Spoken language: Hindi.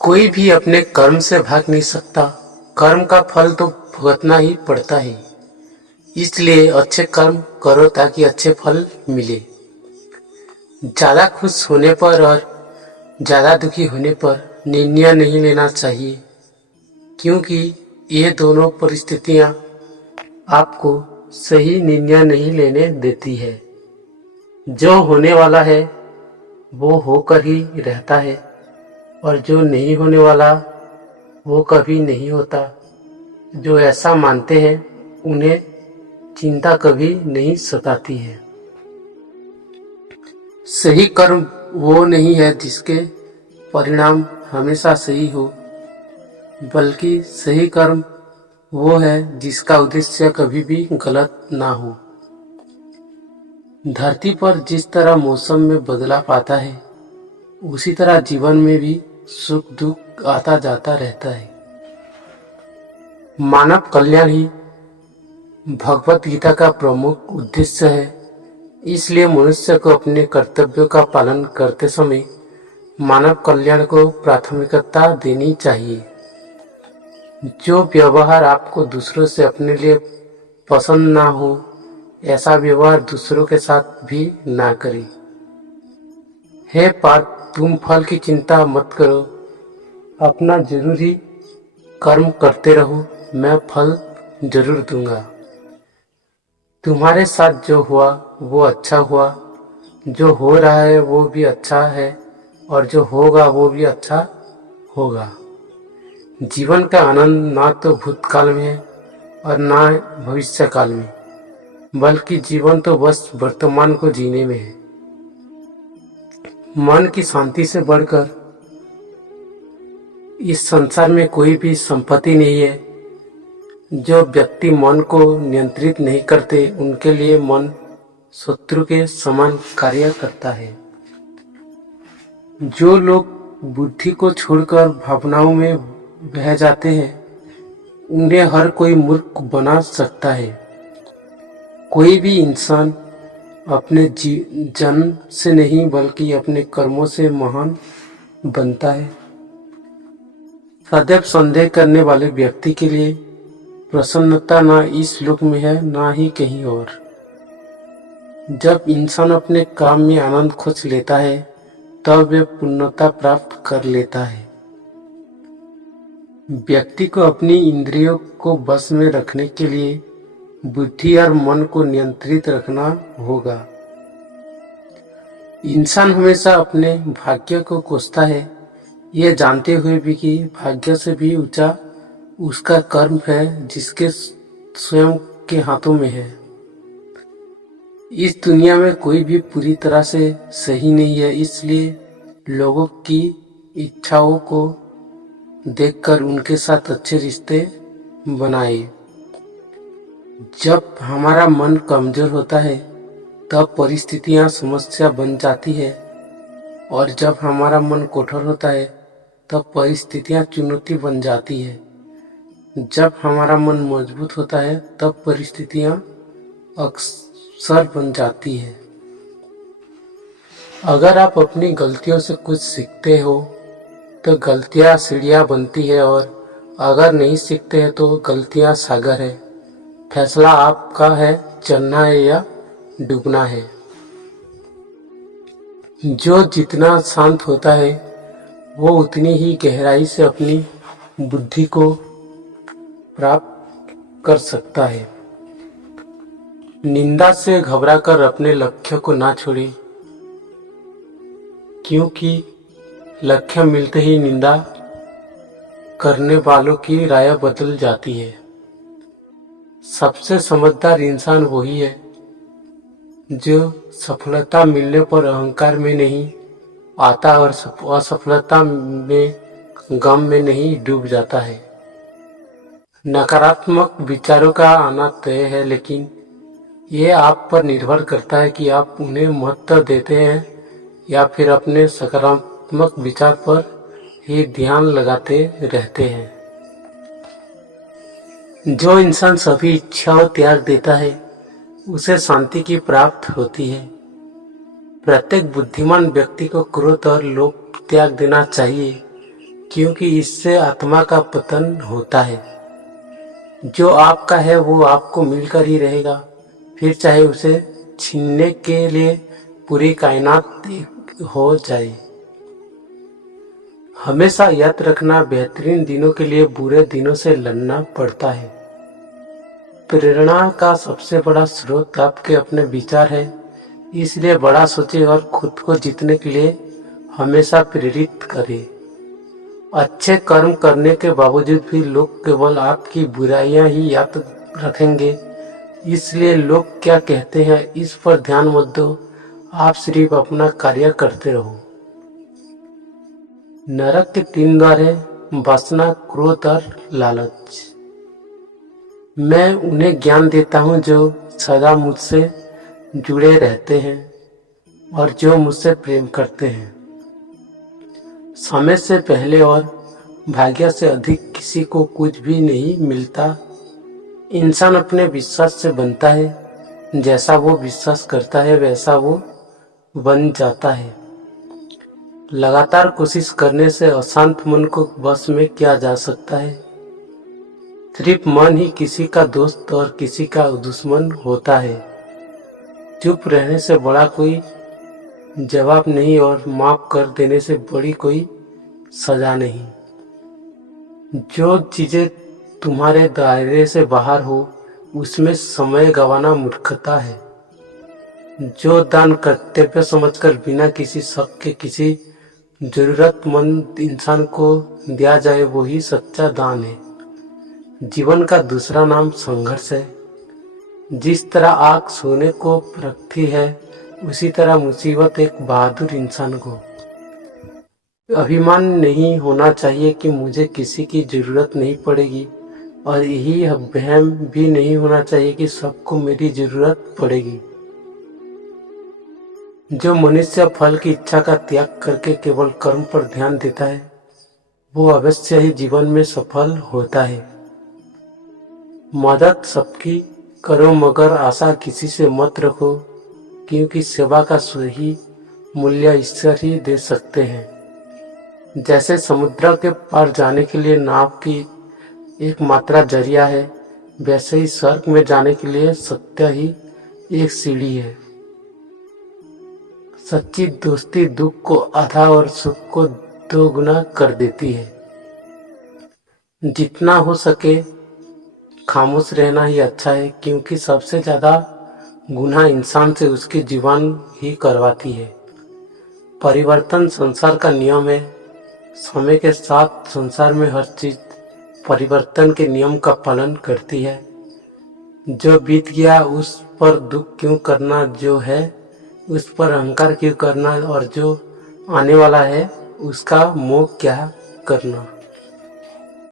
कोई भी अपने कर्म से भाग नहीं सकता। कर्म का फल तो भुगतना ही पड़ता है। इसलिए अच्छे कर्म करो ताकि अच्छे फल मिले। ज्यादा खुश होने पर और ज्यादा दुखी होने पर निर्णय नहीं लेना चाहिए, क्योंकि ये दोनों परिस्थितियां आपको सही निर्णय नहीं लेने देती है। जो होने वाला है वो होकर ही रहता है, और जो नहीं होने वाला वो कभी नहीं होता। जो ऐसा मानते हैं उन्हें चिंता कभी नहीं सताती है। सही कर्म वो नहीं है जिसके परिणाम हमेशा सही हो, बल्कि सही कर्म वो है जिसका उद्देश्य कभी भी गलत ना हो। धरती पर जिस तरह मौसम में बदलाव आता है, उसी तरह जीवन में भी सुख दुख आता जाता रहता है। मानव कल्याण ही भगवत गीता का प्रमुख उद्देश्य है। इसलिए मनुष्य को अपने कर्तव्यों का पालन करते समय मानव कल्याण को प्राथमिकता देनी चाहिए। जो व्यवहार आपको दूसरों से अपने लिए पसंद ना हो, ऐसा व्यवहार दूसरों के साथ भी ना करें। हे पार्थ, तुम फल की चिंता मत करो, अपना जरूरी कर्म करते रहो, मैं फल जरूर दूंगा। तुम्हारे साथ जो हुआ वो अच्छा हुआ, जो हो रहा है वो भी अच्छा है, और जो होगा वो भी अच्छा होगा। जीवन का आनंद ना तो भूतकाल में है और ना भविष्य काल में, बल्कि जीवन तो बस वर्तमान को जीने में है। मन की शांति से बढ़कर इस संसार में कोई भी संपत्ति नहीं है। जो व्यक्ति मन को नियंत्रित नहीं करते, उनके लिए मन शत्रु के समान कार्य करता है। जो लोग बुद्धि को छोड़कर भावनाओं में बह जाते हैं, उन्हें हर कोई मूर्ख बना सकता है। कोई भी इंसान अपने जन्म से नहीं बल्कि अपने कर्मों से महान बनता है। सदैव संदेह करने वाले व्यक्ति के लिए प्रसन्नता ना इस लोक में है ना ही कहीं और। जब इंसान अपने काम में आनंद खोज लेता है, तब वे पूर्णता प्राप्त कर लेता है। व्यक्ति को अपनी इंद्रियों को बस में रखने के लिए बुद्धि और मन को नियंत्रित रखना होगा। इंसान हमेशा अपने भाग्य को कोसता है, ये जानते हुए भी कि भाग्य से भी ऊंचा उसका कर्म है जिसके स्वयं के हाथों में है। इस दुनिया में कोई भी पूरी तरह से सही नहीं है, इसलिए लोगों की इच्छाओं को देखकर उनके साथ अच्छे रिश्ते बनाए। जब हमारा मन कमजोर होता है तब परिस्थितियां समस्या बन जाती है, और जब हमारा मन कठोर होता है तब परिस्थितियां चुनौती बन जाती है। जब हमारा मन मजबूत होता है तब परिस्थितियां अक्सर बन जाती है। अगर आप अपनी गलतियों से कुछ सीखते हो तो गलतियां सीढ़ियां बनती है, और अगर नहीं सीखते हैं तो गलतियां सागर है। फैसला आपका है, चलना है या डूबना है। जो जितना शांत होता है वो उतनी ही गहराई से अपनी बुद्धि को प्राप्त कर सकता है। निंदा से घबराकर अपने लक्ष्य को ना छोड़े, क्योंकि लक्ष्य मिलते ही निंदा करने वालों की राय बदल जाती है। सबसे समझदार इंसान वही है जो सफलता मिलने पर अहंकार में नहीं आता और असफलता में गम में नहीं डूब जाता है। नकारात्मक विचारों का आना तय है, लेकिन ये आप पर निर्भर करता है कि आप उन्हें महत्व देते हैं या फिर अपने सकारात्मक विचार पर ही ध्यान लगाते रहते हैं। जो इंसान सभी इच्छाओं त्याग देता है उसे शांति की प्राप्त होती है। प्रत्येक बुद्धिमान व्यक्ति को क्रोध और लोभ त्याग देना चाहिए, क्योंकि इससे आत्मा का पतन होता है। जो आपका है वो आपको मिलकर ही रहेगा, फिर चाहे उसे छीनने के लिए पूरी कायनात हो जाए। हमेशा याद रखना, बेहतरीन दिनों के लिए बुरे दिनों से लड़ना पड़ता है। प्रेरणा का सबसे बड़ा स्रोत आपके अपने विचार है, इसलिए बड़ा सोचे और खुद को जीतने के लिए हमेशा प्रेरित करें। अच्छे कर्म करने के बावजूद भी लोग केवल आपकी बुराइयां ही याद रखेंगे, इसलिए लोग क्या कहते हैं इस पर ध्यान मत दो, आप सिर्फ अपना कार्य करते रहो। नरक के 3 द्वार है, वासना, क्रोध और लालच। मैं उन्हें ज्ञान देता हूँ जो सदा मुझसे जुड़े रहते हैं और जो मुझसे प्रेम करते हैं। समय से पहले और भाग्य से अधिक किसी को कुछ भी नहीं मिलता। इंसान अपने विश्वास से बनता है, जैसा वो विश्वास करता है वैसा वो बन जाता है। लगातार कोशिश करने से अशांत मन को वश में किया जा सकता है। सिर्फ मन ही किसी का दोस्त और किसी का दुश्मन होता है। चुप रहने से बड़ा कोई जवाब नहीं और माफ कर देने से बड़ी कोई सजा नहीं। जो चीजें तुम्हारे दायरे से बाहर हो उसमें समय गंवाना मूर्खता है। जो दान कर्तव्य समझकर बिना किसी शक के किसी जरूरतमंद इंसान को दिया जाए वही सच्चा दान है। जीवन का दूसरा नाम संघर्ष है। जिस तरह आग सोने को परखती है उसी तरह मुसीबत एक बहादुर इंसान को। अभिमान नहीं होना चाहिए कि मुझे किसी की जरूरत नहीं पड़ेगी, और यही वहम भी नहीं होना चाहिए कि सबको मेरी जरूरत पड़ेगी। जो मनुष्य फल की इच्छा का त्याग करके केवल कर्म पर ध्यान देता है वो अवश्य ही जीवन में सफल होता है। मदद सबकी करो मगर आशा किसी से मत रखो, क्योंकि सेवा का सही मूल्य ईश्वर ही दे सकते हैं। जैसे समुद्र के पार जाने के लिए नाव की एक मात्रा जरिया है, वैसे ही स्वर्ग में जाने के लिए सत्य ही एक सीढ़ी है। सच्ची दोस्ती दुख को आधा और सुख को 2 गुना कर देती है। जितना हो सके खामोश रहना ही अच्छा है, क्योंकि सबसे ज्यादा गुनाह इंसान से उसकी जीवन ही करवाती है। परिवर्तन संसार का नियम है। समय के साथ संसार में हर चीज परिवर्तन के नियम का पालन करती है। जो बीत गया उस पर दुख क्यों करना, जो है उस पर अहंकार क्यों करना, और जो आने वाला है उसका मोह क्या करना।